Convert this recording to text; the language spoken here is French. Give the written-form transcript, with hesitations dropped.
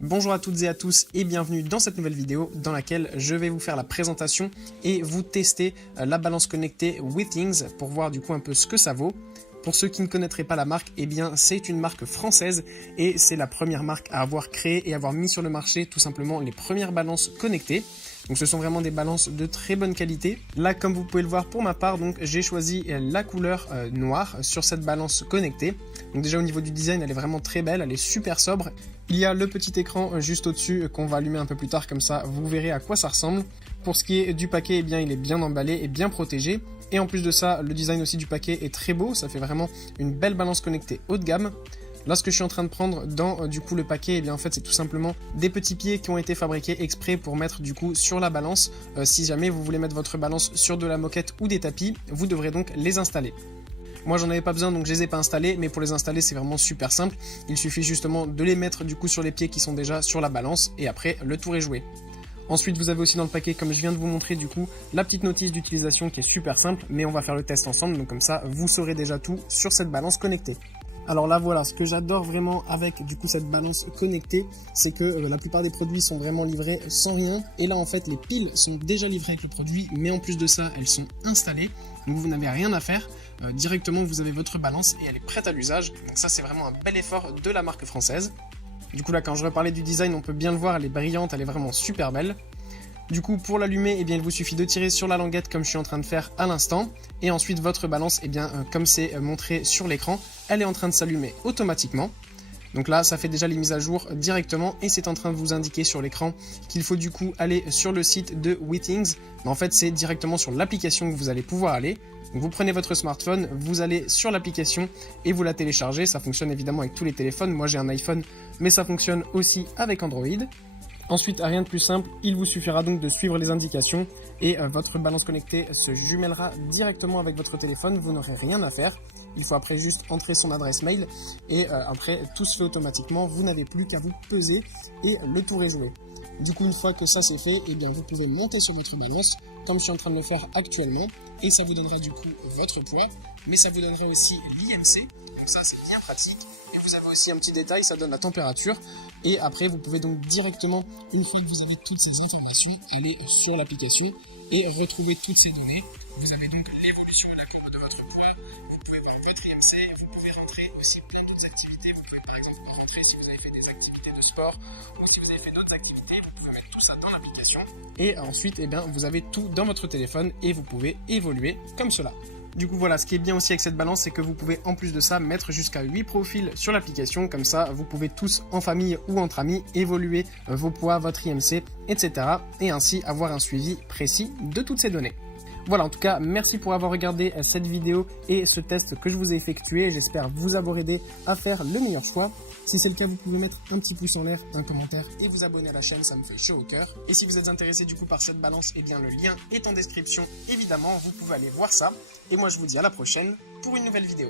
Bonjour à toutes et à tous et bienvenue dans cette nouvelle vidéo dans laquelle je vais vous faire la présentation et vous tester la balance connectée Withings pour voir du coup un peu ce que ça vaut. Pour ceux qui ne connaîtraient pas la marque, eh bien c'est une marque française et c'est la première marque à avoir créé et avoir mis sur le marché tout simplement les premières balances connectées. Donc ce sont vraiment des balances de très bonne qualité. Là, comme vous pouvez le voir pour ma part, donc j'ai choisi la couleur noire sur cette balance connectée. Donc déjà au niveau du design, elle est vraiment très belle, elle est super sobre. Il y a le petit écran juste au-dessus qu'on va allumer un peu plus tard, comme ça vous verrez à quoi ça ressemble. Pour ce qui est du paquet, eh bien il est bien emballé et bien protégé. Et en plus de ça, le design aussi du paquet est très beau, ça fait vraiment une belle balance connectée haut de gamme. Là, ce que je suis en train de prendre dans du coup le paquet, eh bien en fait c'est tout simplement des petits pieds qui ont été fabriqués exprès pour mettre du coup sur la balance. Si jamais vous voulez mettre votre balance sur de la moquette ou des tapis, vous devrez donc les installer. Moi j'en avais pas besoin donc je les ai pas installés, mais pour les installer c'est vraiment super simple. Il suffit justement de les mettre du coup sur les pieds qui sont déjà sur la balance et après le tour est joué. Ensuite, vous avez aussi dans le paquet, comme je viens de vous montrer du coup, la petite notice d'utilisation qui est super simple, mais on va faire le test ensemble, donc comme ça, vous saurez déjà tout sur cette balance connectée. Alors là, voilà, ce que j'adore vraiment avec du coup cette balance connectée, c'est que la plupart des produits sont vraiment livrés sans rien. Et là, en fait, les piles sont déjà livrées avec le produit, mais en plus de ça, elles sont installées. Donc vous n'avez rien à faire. Directement, vous avez votre balance et elle est prête à l'usage. Donc ça, c'est vraiment un bel effort de la marque française. Du coup là quand je reparlais du design, on peut bien le voir, elle est brillante, elle est vraiment super belle. Du coup pour l'allumer, eh bien, il vous suffit de tirer sur la languette comme je suis en train de faire à l'instant. Et ensuite votre balance, eh bien, comme c'est montré sur l'écran, elle est en train de s'allumer automatiquement. Donc là ça fait déjà les mises à jour directement et c'est en train de vous indiquer sur l'écran qu'il faut du coup aller sur le site de Withings. Mais en fait c'est directement sur l'application que vous allez pouvoir aller. Donc vous prenez votre smartphone, vous allez sur l'application et vous la téléchargez. Ça fonctionne évidemment avec tous les téléphones. Moi j'ai un iPhone, mais ça fonctionne aussi avec Android. Ensuite, rien de plus simple, il vous suffira donc de suivre les indications et votre balance connectée se jumellera directement avec votre téléphone. Vous n'aurez rien à faire. Il faut après juste entrer son adresse mail et après tout se fait automatiquement. Vous n'avez plus qu'à vous peser et le tour est joué. Du coup, une fois que ça c'est fait, eh bien, vous pouvez monter sur votre balance, comme je suis en train de le faire actuellement, et ça vous donnerait du coup votre poids, mais ça vous donnerait aussi l'IMC, donc ça c'est bien pratique, et vous avez aussi un petit détail, ça donne la température, et après vous pouvez donc directement, une fois que vous avez toutes ces informations, aller sur l'application et retrouver toutes ces données. Vous avez donc l'évolution et la courbe de votre poids, vous pouvez voir votre IMC, vous pouvez rentrer aussi plein d'autres activités, vous pouvez par exemple rentrer si vous avez fait des activités de sport, ou si vous avez fait d'autres activités, vous pouvez mettre tout ça dans l'application. Et ensuite, eh bien, vous avez tout dans votre téléphone et vous pouvez évoluer comme cela. Du coup, voilà, ce qui est bien aussi avec cette balance, c'est que vous pouvez en plus de ça mettre jusqu'à 8 profils sur l'application. Comme ça, vous pouvez tous en famille ou entre amis évoluer vos poids, votre IMC, etc. Et ainsi avoir un suivi précis de toutes ces données. Voilà, en tout cas, merci pour avoir regardé cette vidéo et ce test que je vous ai effectué. J'espère vous avoir aidé à faire le meilleur choix. Si c'est le cas, vous pouvez mettre un petit pouce en l'air, un commentaire et vous abonner à la chaîne, ça me fait chaud au cœur. Et si vous êtes intéressé du coup par cette balance, eh bien le lien est en description, évidemment, vous pouvez aller voir ça. Et moi je vous dis à la prochaine pour une nouvelle vidéo.